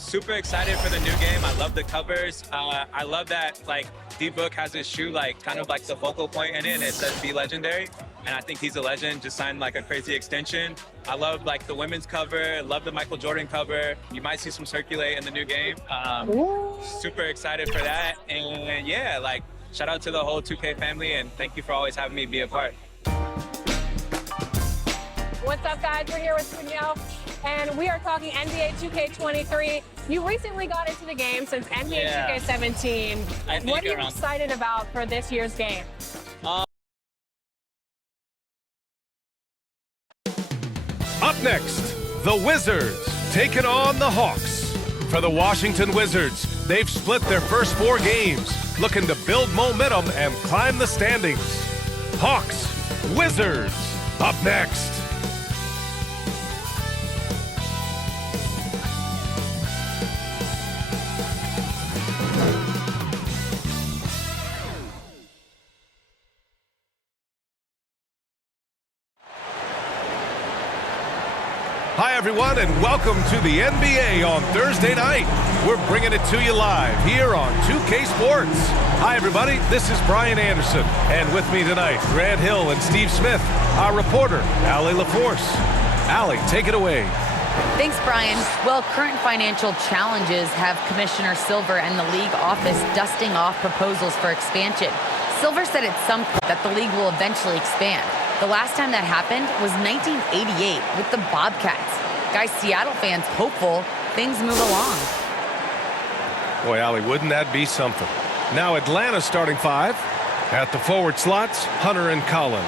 super excited for the new game. I love the covers. I love that like D-Book has his shoe like kind of like the focal point in it, and it says "Be Legendary." And I think he's a legend. Just signed like a crazy extension. I love like the women's cover. Love the Michael Jordan cover. You might see some circulate in the new game. Super excited for that. And yeah, like shout out to the whole 2K family, and thank you for always having me be a part. What's up, guys? We're here with Danielle, and we are talking NBA 2K23. You recently got into the game since NBA 2K17. What are you excited about for this year's game? Up next, the Wizards taking on the Hawks. For the Washington Wizards, they've split their first 4 games, looking to build momentum and climb the standings. Hawks, Wizards, up next. Hi, everyone, and welcome to the NBA on Thursday night. We're bringing it to you live here on 2K Sports. Hi, everybody. This is Brian Anderson, and with me tonight, Grant Hill and Steve Smith, our reporter, Allie LaForce. Allie, take it away. Thanks, Brian. Well, current financial challenges have Commissioner Silver and the league office dusting off proposals for expansion. Silver said at some point that the league will eventually expand. The last time that happened was 1988 with the Bobcats. Guys, Seattle fans hopeful things move along. Boy, Allie, wouldn't that be something? Now Atlanta's starting 5. At the forward slots, Hunter and Collins.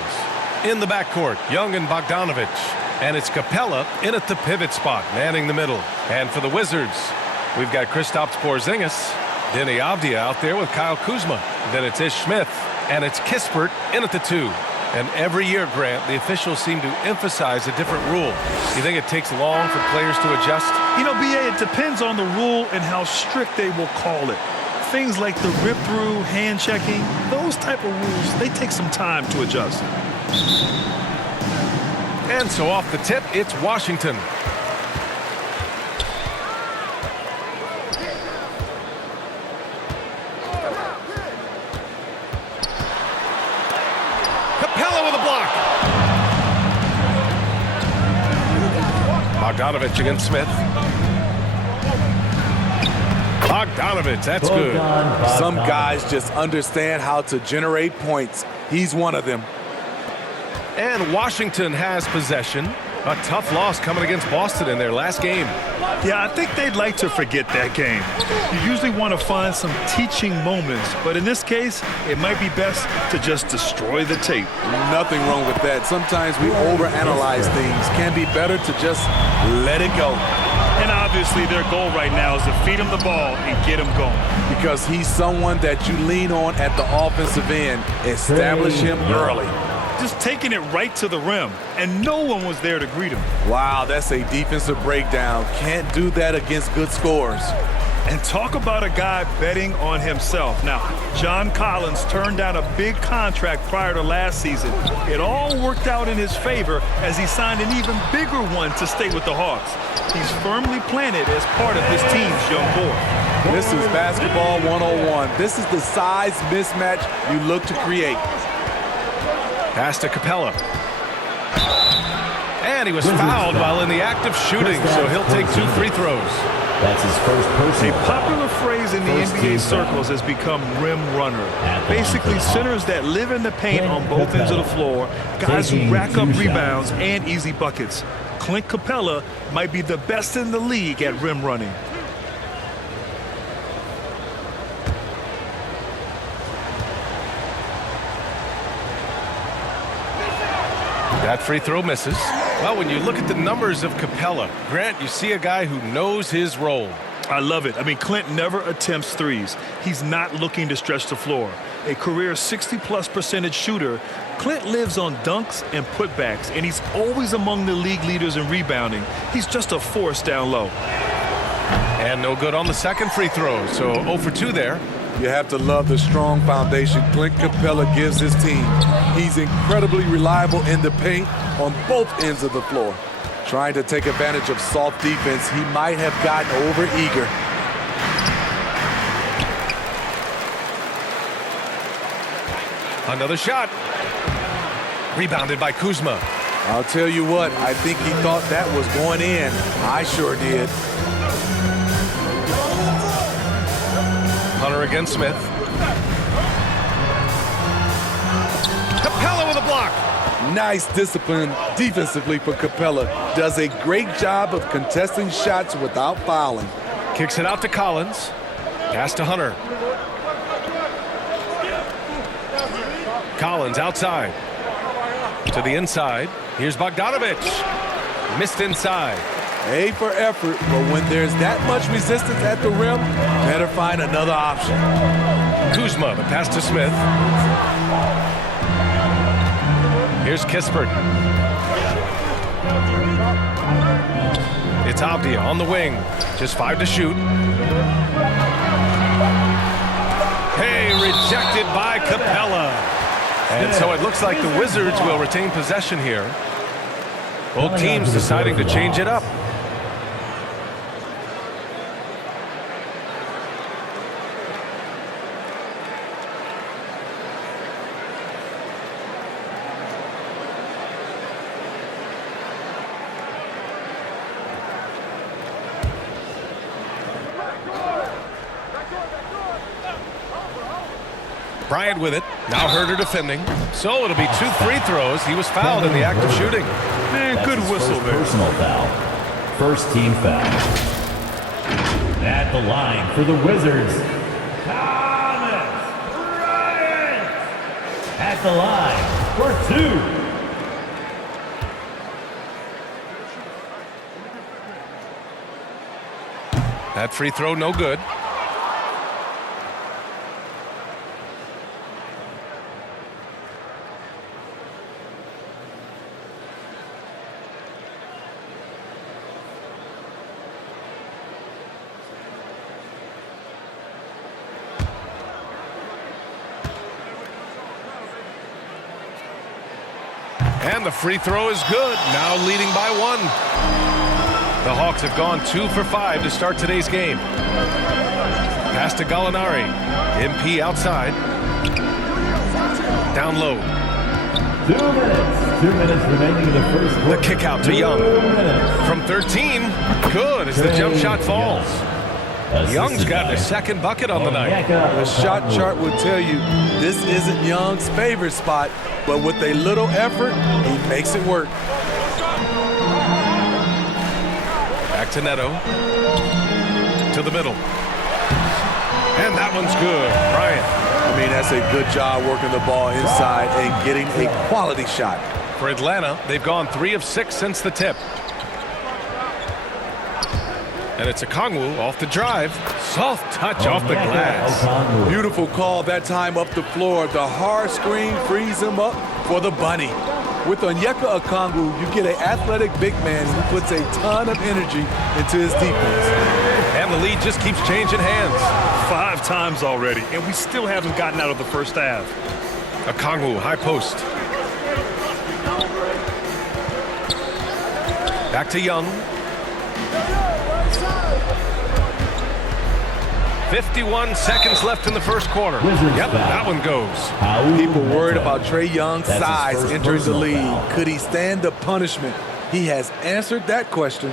In the backcourt, Young and Bogdanovich. And it's Capella in at the pivot spot, manning the middle. And for the Wizards, we've got Kristaps Porzingis, Denny Avdia out there with Kyle Kuzma. Then it's Ish Smith, and it's Kispert in at the 2. And every year, Grant, the officials seem to emphasize a different rule. You think it takes long for players to adjust? You know, B.A., it depends on the rule and how strict they will call it. Things like the rip-through, hand-checking, those type of rules, they take some time to adjust. And so off the tip, it's Washington. Capella with a block. Bogdanovich against Smith. Bogdanovich, that's good. Some guys just understand how to generate points. He's one of them. And Washington has possession. A tough loss coming against Boston in their last game. Yeah, I think they'd like to forget that game. You usually want to find some teaching moments, but in this case, it might be best to just destroy the tape. Nothing wrong with that. Sometimes we overanalyze things. Can be better to just let it go. And obviously their goal right now is to feed him the ball and get him going. Because he's someone that you lean on at the offensive end. Establish him early. Just taking it right to the rim, and no one was there to greet him. Wow, that's a defensive breakdown. Can't do that against good scores. And talk about a guy betting on himself. Now, John Collins turned down a big contract prior to last season. It all worked out in his favor as he signed an even bigger one to stay with the Hawks. He's firmly planted as part of his team's young core. This is basketball 101. This is the size mismatch you look to create. Pass to Capella. And he was fouled while in the act of shooting, so he'll take 2 free throws. That's his first personal. A popular phrase in the NBA circles has become rim runner. Basically, centers that live in the paint on both ends of the floor, guys who rack up rebounds and easy buckets. Clint Capella might be the best in the league at rim running. That free throw misses. Well, when you look at the numbers of Capella, Grant, you see a guy who knows his role. I love it. I mean, Clint never attempts threes. He's not looking to stretch the floor. A career 60+% shooter, Clint lives on dunks and putbacks, and he's always among the league leaders in rebounding. He's just a force down low. And no good on the second free throw, so 0 for 2 there. You have to love the strong foundation Clint Capella gives his team. He's incredibly reliable in the paint on both ends of the floor. Trying to take advantage of soft defense. He might have gotten over-eager. Another shot. Rebounded by Kuzma. I'll tell you what, I think he thought that was going in. I sure did. Hunter against Smith. Capella with a block. Nice discipline defensively for Capella. Does a great job of contesting shots without fouling. Kicks it out to Collins. Pass to Hunter. Collins outside. To the inside. Here's Bogdanovich. Missed inside. A for effort, but when there's that much resistance at the rim, better find another option. Kuzma, the pass to Smith. Here's Kispert. It's Avdia on the wing. Just 5 to shoot. Hey, rejected by Capella. And so it looks like the Wizards will retain possession here. Both teams deciding to change it up. Bryant with it. Now Herter defending. So it'll be 2 free throws. He was fouled in the act of shooting. Man, good whistle there. Personal foul. First team foul. At the line for the Wizards, Thomas Bryant. At the line for 2. That free throw no good. And the free throw is good. Now leading by 1. The Hawks have gone 2 for 5 to start today's game. Pass to Gallinari. MP outside. Down low. 2 minutes. 2 minutes remaining in the first quarter. The kick out to Young. From 13. Good as the jump shot falls. Young's got the second bucket on the night. The shot chart will tell you this isn't Young's favorite spot, but with a little effort, he makes it work. Back to Neto. To the middle. And that one's good. Bryant. I mean, that's a good job working the ball inside and getting a quality shot. For Atlanta, they've gone 3 of 6 since the tip. And it's Okongwu off the drive. Soft touch off the glass. Beautiful call that time up the floor. The hard screen frees him up for the bunny. With Onyeka Okongwu, you get an athletic big man who puts a ton of energy into his defense. And the lead just keeps changing hands. 5 times already, and we still haven't gotten out of the first half. Okongwu, high post. Back to Young. 51 seconds left in the first quarter. Yep, that one goes. People worried about Trae Young's That's his size first entering the personal league. foul. Could he stand the punishment? He has answered that question.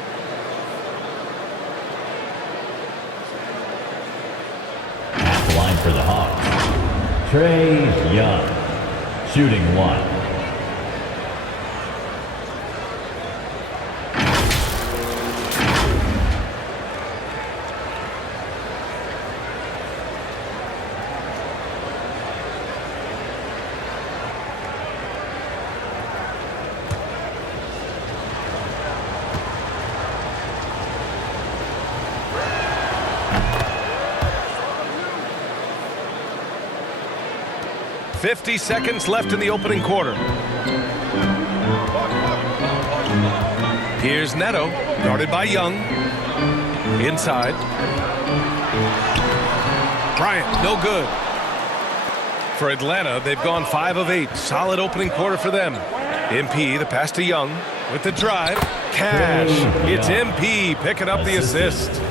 At the line for the Hawks, Trae Young, shooting 1. $50 seconds left in the opening quarter. Here's Neto, guarded by Young. Inside. Bryant, no good. For Atlanta, they've gone 5 of 8. Solid opening quarter for them. MP, the pass to Young with the drive. Cash. It's MP picking up the assist.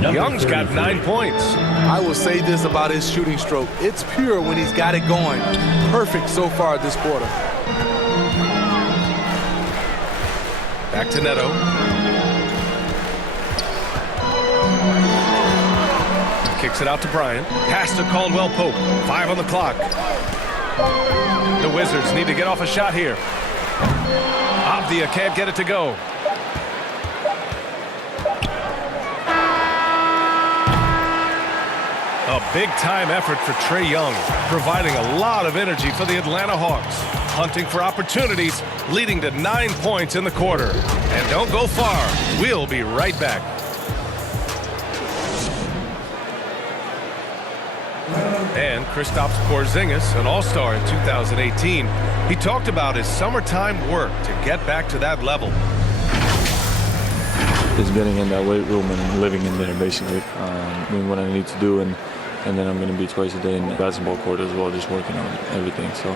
Young's got 9 points. I will say this about his shooting stroke. It's pure when he's got it going. Perfect so far this quarter. Back to Neto. Kicks it out to Bryant. Pass to Caldwell Pope. 5 on the clock. The Wizards need to get off a shot here. Avdia can't get it to go. A big-time effort for Trae Young, providing a lot of energy for the Atlanta Hawks. Hunting for opportunities, leading to 9 points in the quarter. And don't go far. We'll be right back. And Kristaps Porzingis, an all-star in 2018, he talked about his summertime work to get back to that level. Just getting in that weight room and living in there, basically, doing what I need to do, and then I'm going to be twice a day in the basketball court as well, just working on everything. So.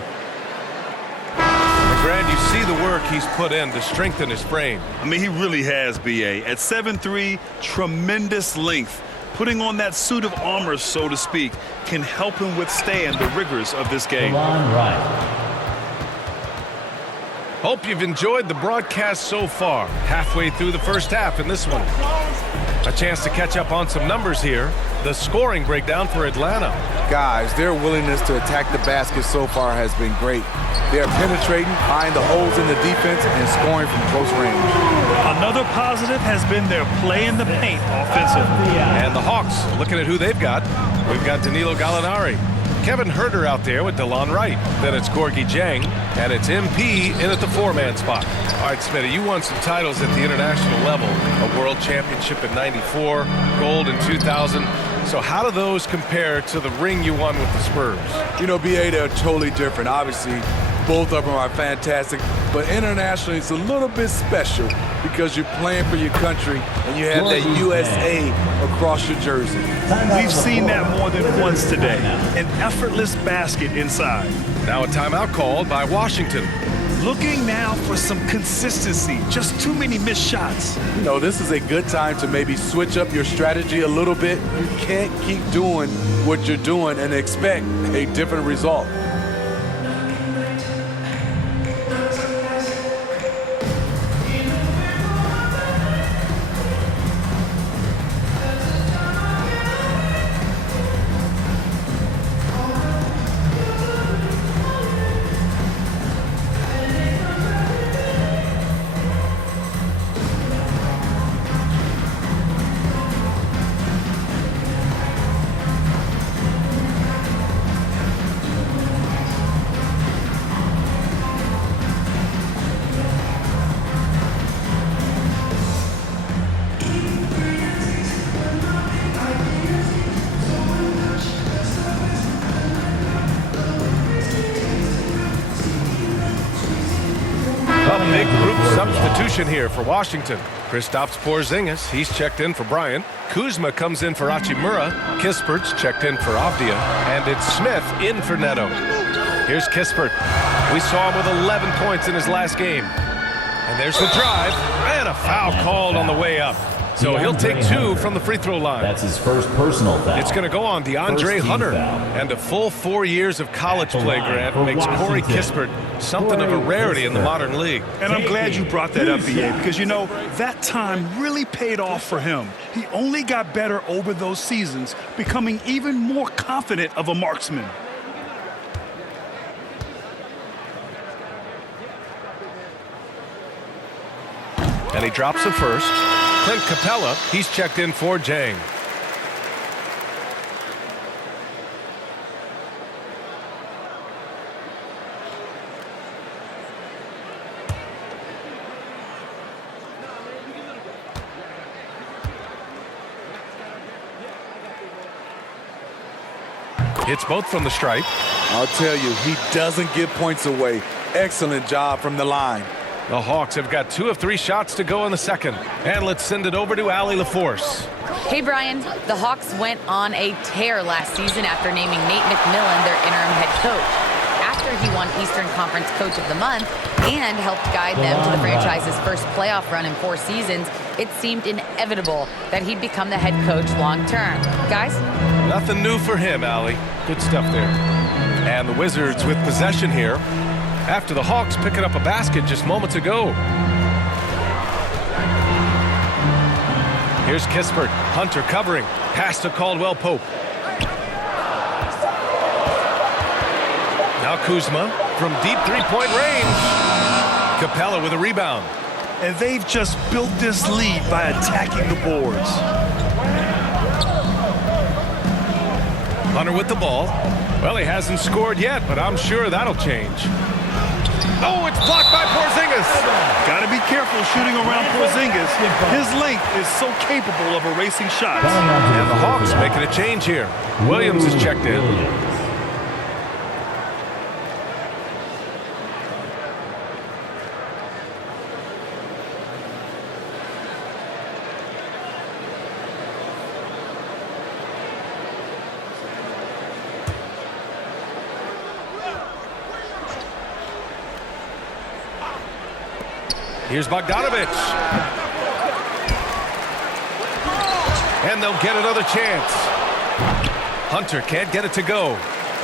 Grant, you see the work he's put in to strengthen his frame. I mean, he really has, B.A. At 7'3", tremendous length. Putting on that suit of armor, so to speak, can help him withstand the rigors of this game. Delon Wright. Hope you've enjoyed the broadcast so far. Halfway through the first half in this one. A chance to catch up on some numbers here. The scoring breakdown for Atlanta. Guys, their willingness to attack the basket so far has been great. They're penetrating, finding the holes in the defense, and scoring from close range. Another positive has been their play in the paint offensively. And the Hawks, looking at who they've got. We've got Danilo Gallinari. Kevin Huerter out there with Delon Wright. Then it's Gorgui Dieng, and it's MP in at the 4-man spot. All right, Smitty, you won some titles at the international level. A world championship in '94, gold in 2000. So how do those compare to the ring you won with the Spurs? You know, BA, they're totally different. Obviously, both of them are fantastic, but internationally it's a little bit special because you're playing for your country and you have that USA across your jersey. We've seen that more than once today. An effortless basket inside. Now a timeout called by Washington. Looking now for some consistency. Just too many missed shots. You know, this is a good time to maybe switch up your strategy a little bit. You can't keep doing what you're doing and expect a different result. Big group substitution here for Washington. Kristaps Porzingis, he's checked in for Bryant. Kuzma comes in for Hachimura. Kispert's checked in for Avdia. And it's Smith in for Neto. Here's Kispert. We saw him with 11 points in his last game. And there's the drive. And a foul called on the way up. So he'll take 2 from the free throw line. That's his first personal foul. It's going to go on DeAndre Hunter. And a full 4 years of college play, Grant, makes Corey Kispert something of a rarity in the modern league. And I'm glad you brought that up, BA, because, you know, that time really paid off for him. He only got better over those seasons, becoming even more confident of a marksman. And he drops the first. Clint Capella, he's checked in for Dieng. Hits both from the stripe. I'll tell you, he doesn't give points away. Excellent job from the line. The Hawks have got 2 of 3 shots to go in the second. And let's send it over to Allie LaForce. Hey, Brian. The Hawks went on a tear last season after naming Nate McMillan their interim head coach. After he won Eastern Conference Coach of the Month, and helped guide them to the franchise's first playoff run in 4 seasons, it seemed inevitable that he'd become the head coach long term. Guys? Nothing new for him, Allie. Good stuff there. And the Wizards with possession here after the Hawks picking up a basket just moments ago. Here's Kispert. Hunter covering. Pass to Caldwell Pope. Now Kuzma from deep three-point range. Capella with a rebound. And they've just built this lead by attacking the boards. Hunter with the ball. Well, he hasn't scored yet, but I'm sure that'll change. Oh, it's blocked by Porzingis. Got to be careful shooting around Porzingis. His length is so capable of erasing shots. And the Hawks making a change here. Williams is checked in. Here's Bogdanovic. And they'll get another chance. Hunter can't get it to go.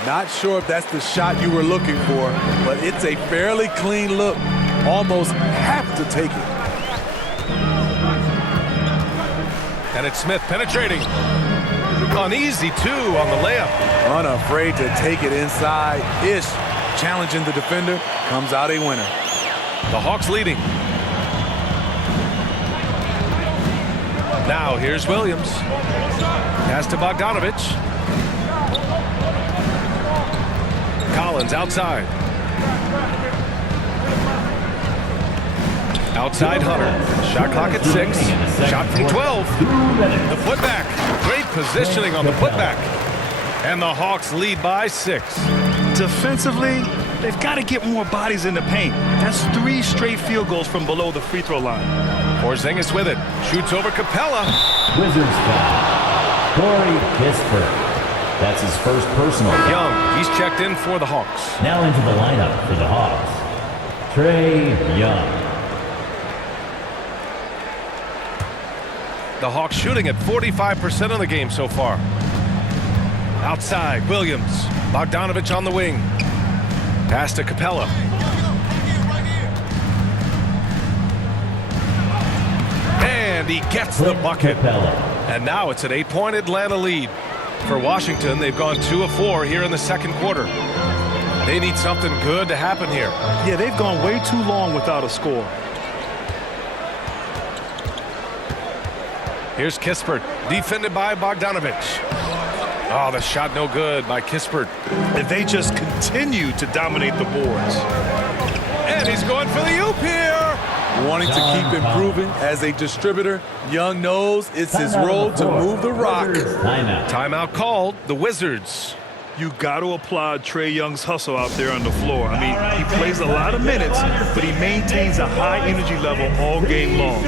Not sure if that's the shot you were looking for, but it's a fairly clean look. Almost have to take it. And it's Smith penetrating. Uneasy, too, on the layup. Unafraid to take it inside. Ish challenging the defender. Comes out a winner. The Hawks leading. Now here's Williams. Pass to Bogdanovic. Collins outside. Outside Hunter. Shot clock at 6. Shot from 12. The putback. Great positioning on the putback. And the Hawks lead by 6. Defensively, they've got to get more bodies in the paint. That's 3 straight field goals from below the free throw line. Porzingis with it. Shoots over Capella. Wizards foul. Corey Kispert. That's his first personal. Young, he's checked in for the Hawks. Now into the lineup for the Hawks, Trae Young. The Hawks shooting at 45% of the game so far. Outside, Williams. Bogdanovic on the wing. Pass to Capella. And he gets the bucket. And now it's an 8-point Atlanta lead. For Washington, they've gone 2 of 4 here in the second quarter. They need something good to happen here. Yeah, they've gone way too long without a score. Here's Kispert, defended by Bogdanovic. Oh, the shot no good by Kispert. And they just continue to dominate the boards. And he's going for the oop here. Wanting to keep improving as a distributor, Young knows it's his role to move the rock. Timeout called. The Wizards. You got to applaud Trae Young's hustle out there on the floor. I mean, he plays a lot of minutes, but he maintains a high energy level all game long.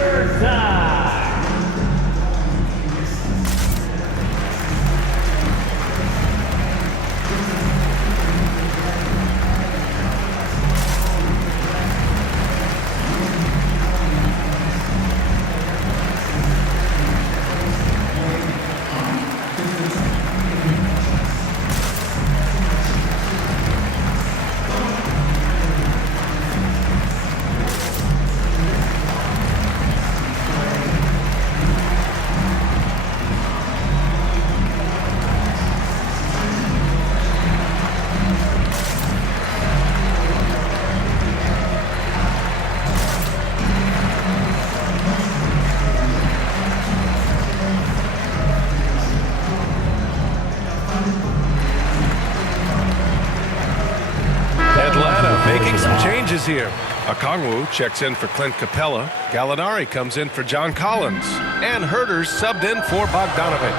Making some changes here. Okongwu checks in for Clint Capella. Gallinari comes in for John Collins. And Herter's subbed in for Bogdanovic.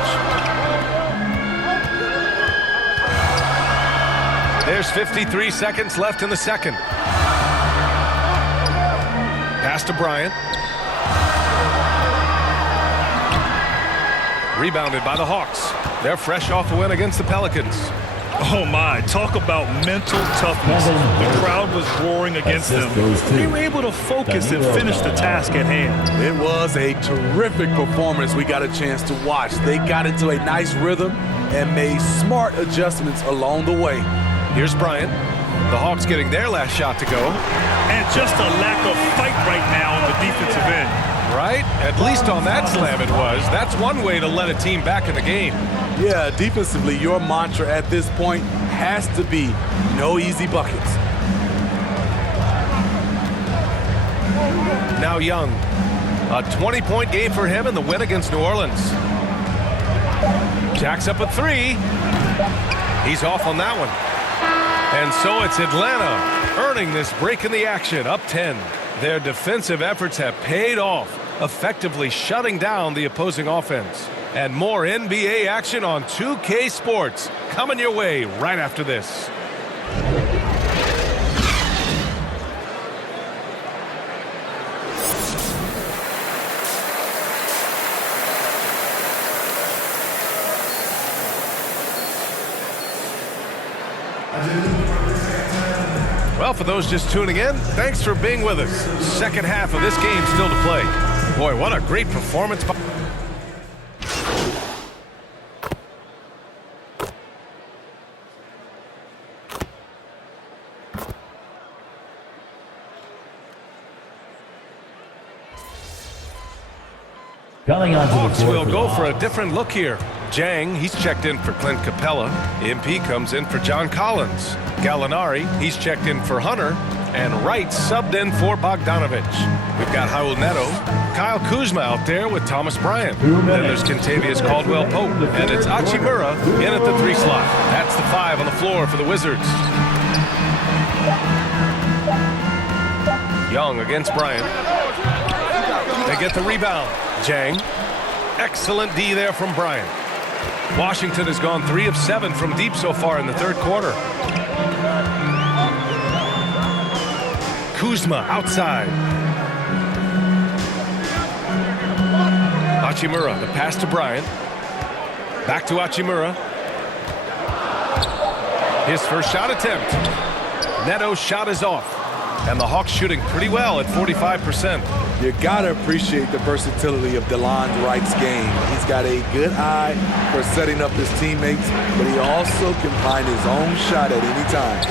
There's 53 seconds left in the second. Pass to Bryant. Rebounded by the Hawks. They're fresh off a win against the Pelicans. Oh, my. Talk about mental toughness. The crowd was roaring against them. They were able to focus and finish the task at hand. It was a terrific performance we got a chance to watch. They got into a nice rhythm and made smart adjustments along the way. Here's Bryant. The Hawks getting their last shot to go. And just a lack of fight right now on the defensive end. Right? At least on that slam it was. That's one way to let a team back in the game. Yeah, defensively, your mantra at this point has to be no easy buckets. Now Young. A 20-point game for him in the win against New Orleans. Jacks up a three. He's off on that one. And so it's Atlanta earning this break in the action, up 10. Their defensive efforts have paid off, effectively shutting down the opposing offense. And more NBA action on 2K Sports coming your way right after this. Well, for those just tuning in, thanks for being with us. Second half of this game still to play. Boy, what a great performance. Coming on to the Hawks floor will for go the for a Hawks. different look here. Jang, he's checked in for Clint Capella. MP comes in for John Collins. Gallinari, he's checked in for Hunter. And Wright subbed in for Bogdanovich. We've got Raul Neto, Kyle Kuzma out there with Thomas Bryant. Then there's Kentavious Caldwell-Pope. And it's Hachimura in at the 3 slot. That's the 5 on the floor for the Wizards. Young against Bryant. They get the rebound. Jang. Excellent D there from Bryant. Washington has gone 3 of 7 from deep so far in the third quarter. Kuzma outside. Hachimura, the pass to Bryant. Back to Hachimura. His first shot attempt. Neto's shot is off. And the Hawks shooting pretty well at 45%. You gotta appreciate the versatility of DeLon Wright's game. He's got a good eye for setting up his teammates, but he also can find his own shot at any time.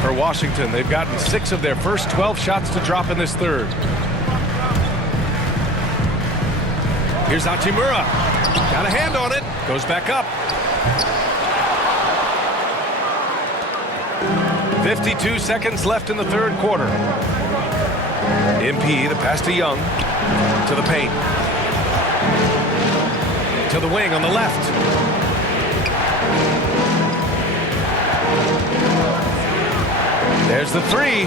For Washington, they've gotten 6 of their first 12 shots to drop in this third. Here's Hachimura. Got a hand on it. Goes back up. 52 seconds left in the third quarter. MP, the pass to Young. To the paint. To the wing on the left. There's the 3.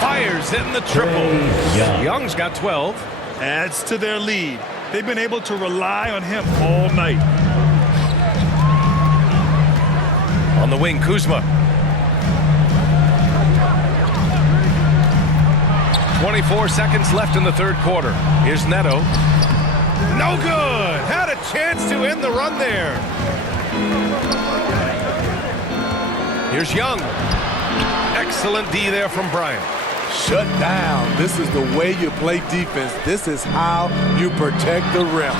Fires in the triple. Young's got 12. Adds to their lead. They've been able to rely on him all night. On the wing, Kuzma. 24 seconds left in the third quarter. Here's Neto. No good. Had a chance to end the run there. Here's Young. Excellent D there from Bryant. Shut down. This is the way you play defense. This is how you protect the rim.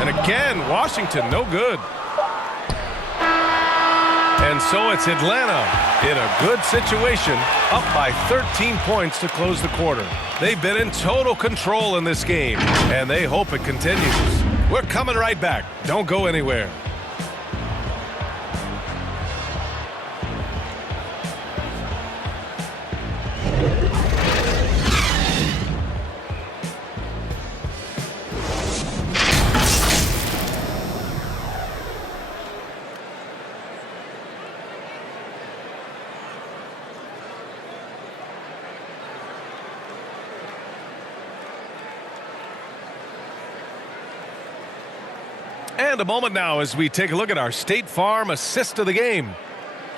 And again, Washington, no good. And so it's Atlanta in a good situation, up by 13 points to close the quarter. They've been in total control in this game, and they hope it continues. We're coming right back. Don't go anywhere. And a moment now as we take a look at our State Farm assist of the game.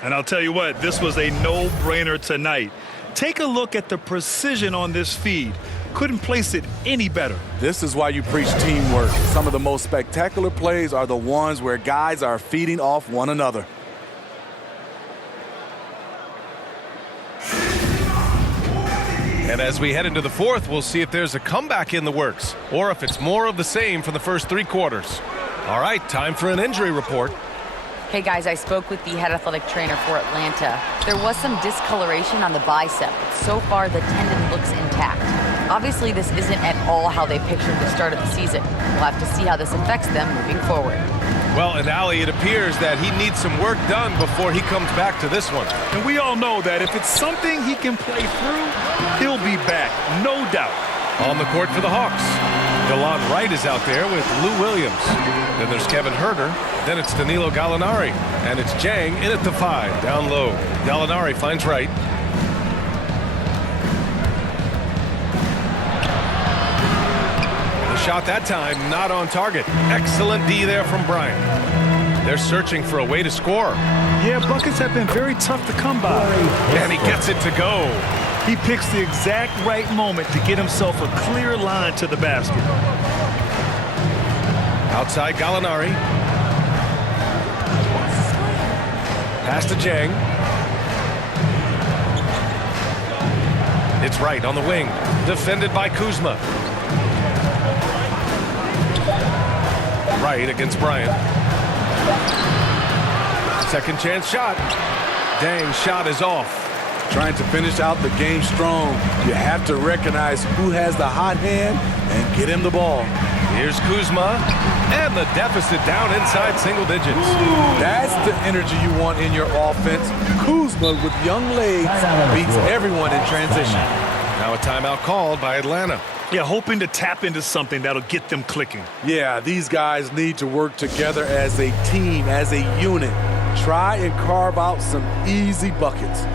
And I'll tell you what, this was a no-brainer tonight. Take a look at the precision on this feed. Couldn't place it any better. This is why you preach teamwork. Some of the most spectacular plays are the ones where guys are feeding off one another. And as we head into the fourth, we'll see if there's a comeback in the works or if it's more of the same from the first 3 quarters. All right, time for an injury report. Hey guys, I spoke with the head athletic trainer for Atlanta. There was some discoloration on the bicep, but so far the tendon looks intact. Obviously, this isn't at all how they pictured the start of the season. We'll have to see how this affects them moving forward. Well, and Ali, it appears that he needs some work done before he comes back to this one. And we all know that if it's something he can play through, he'll be back, no doubt. On the court for the Hawks, DeLon Wright is out there with Lou Williams. Then there's Kevin Huerter. Then it's Danilo Gallinari. And it's Jang in at the 5, down low. Gallinari finds Wright. The shot that time not on target. Excellent D there from Bryant. They're searching for a way to score. Yeah, buckets have been very tough to come by. And he gets it to go. He picks the exact right moment to get himself a clear line to the basket. Outside Gallinari. Pass to Jang. It's Wright on the wing. Defended by Kuzma. Wright against Bryant. Second chance shot. Dang, shot is off. Trying to finish out the game strong, you have to recognize who has the hot hand and get him the ball. Here's Kuzma, and the deficit down inside single digits. That's the energy you want in your offense. Kuzma with young legs beats everyone in transition. Now a timeout called by Atlanta. Yeah, hoping to tap into something that'll get them clicking. Yeah, these guys need to work together as a team, as a unit. Try and carve out some easy buckets.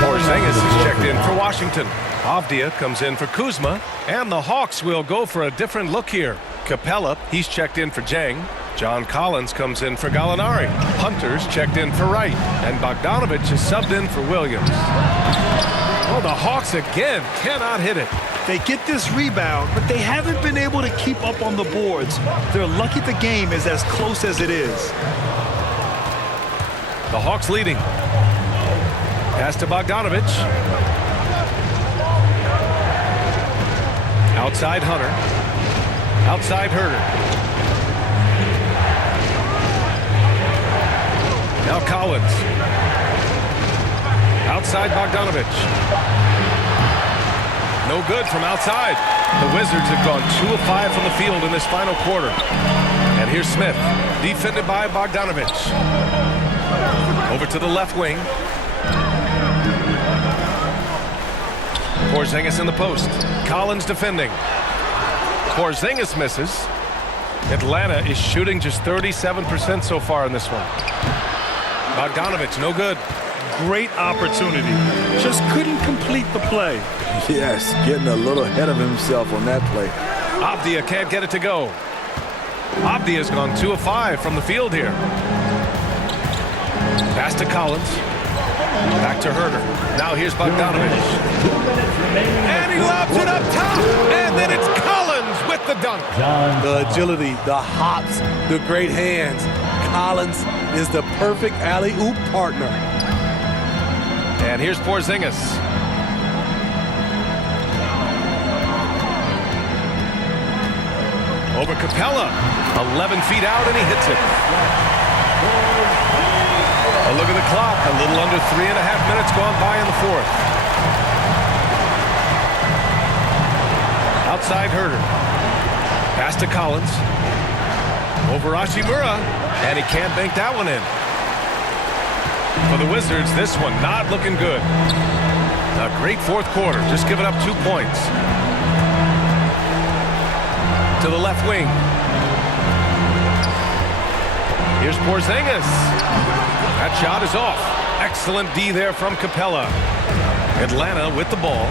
Porzingis is checked in for Washington. Avdia comes in for Kuzma, and the Hawks will go for a different look here. Capella, he's checked in for Jang. John Collins comes in for Gallinari. Hunter's checked in for Wright, and Bogdanovich is subbed in for Williams. Oh, the Hawks again cannot hit it. They get this rebound, but they haven't been able to keep up on the boards. They're lucky the game is as close as it is. The Hawks leading. Pass to Bogdanovich. Outside Hunter. Outside Huerter. Now Collins. Outside Bogdanovich. No good from outside. The Wizards have gone 2 of 5 from the field in this final quarter. And here's Smith, defended by Bogdanovich. Over to the left wing. Porzingis in the post. Collins defending. Porzingis misses. Atlanta is shooting just 37% so far in this one. Bogdanovich, no good. Great opportunity. Just couldn't complete the play. Yes, getting a little ahead of himself on that play. Avdia can't get it to go. Avdia's gone 2 of 5 from the field here. Pass to Collins. Back to Huerter. Now here's Bogdanovich. And he lobs it up top. And then it's Collins with the dunk. The agility, the hops, the great hands. Collins is the perfect alley-oop partner. And here's Porzingis. Over Capella. 11 feet out, and he hits it. A look at the clock. A little under 3.5 minutes gone by in the fourth. Outside Herder. Pass to Collins. Over Hachimura. And he can't bank that one in. For the Wizards, this one not looking good. A great fourth quarter. Just giving up 2 points. To the left wing. Here's Porzingis. That shot is off. Excellent D there from Capella. Atlanta with the ball.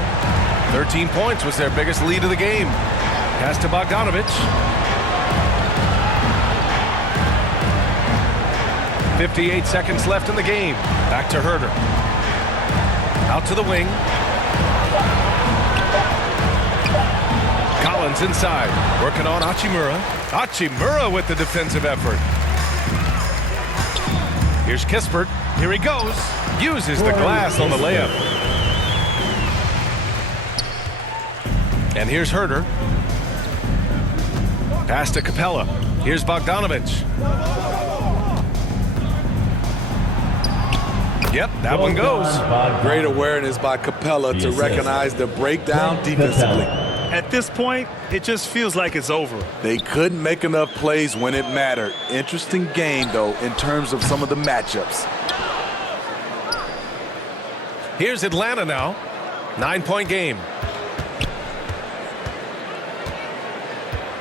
13 points was their biggest lead of the game. Pass to Bogdanovic. 58 seconds left in the game. Back to Herder. Out to the wing. Collins inside. Working on Hachimura. Hachimura with the defensive effort. Here's Kispert. Here he goes. Uses the glass on the layup. And here's Herder. Pass to Capella. Here's Bogdanovic. Yep, that one goes. Great awareness by Capella to recognize the breakdown defensively. At this point, it just feels like it's over. They couldn't make enough plays when it mattered. Interesting game, though, in terms of some of the matchups. Here's Atlanta now. 9-point game.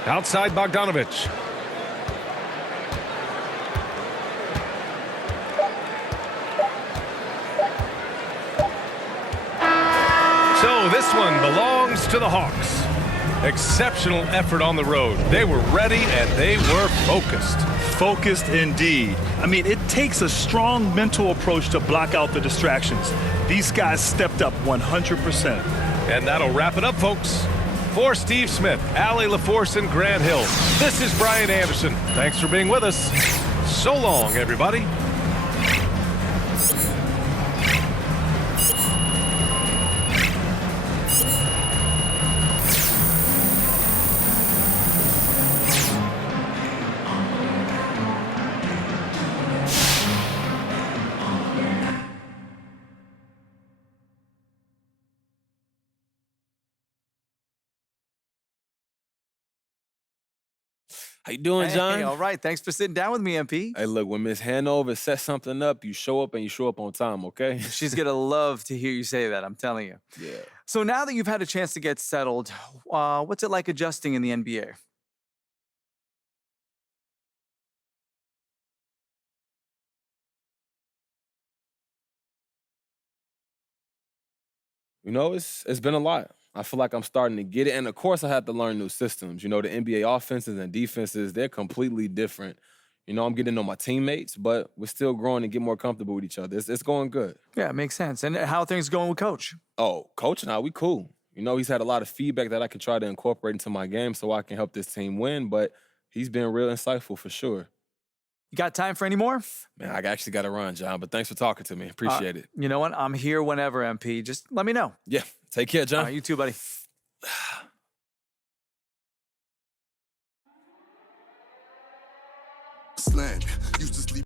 Outside Bogdanovic. So this one belongs to the Hawks. Exceptional effort on the road. They were ready and they were focused. Focused indeed. I mean, it takes a strong mental approach to block out the distractions. These guys stepped up 100%. And that'll wrap it up, folks. For Steve Smith, Allie LaForce, and Grant Hill, this is Brian Anderson. Thanks for being with us. So long, everybody. How you doing, John? Hey, all right. Thanks for sitting down with me, MP. Hey, look, when Miss Hanover sets something up, you show up and you show up on time, okay? She's going to love to hear you say that, I'm telling you. Yeah. So now that you've had a chance to get settled, what's it like adjusting in the NBA? You know, it's been a lot. I feel like I'm starting to get it. And, of course, I had to learn new systems. You know, the NBA offenses and defenses, they're completely different. You know, I'm getting to know my teammates, but we're still growing and get more comfortable with each other. It's going good. Yeah, it makes sense. And how are things going with Coach? Oh, Coach and I, we cool. You know, he's had a lot of feedback that I can try to incorporate into my game so I can help this team win, but he's been real insightful for sure. You got time for any more? Man, I actually got to run, John, but thanks for talking to me. Appreciate it. You know what? I'm here whenever, MP. Just let me know. Yeah. Take care, John. You too, buddy. Slang. Used to sleep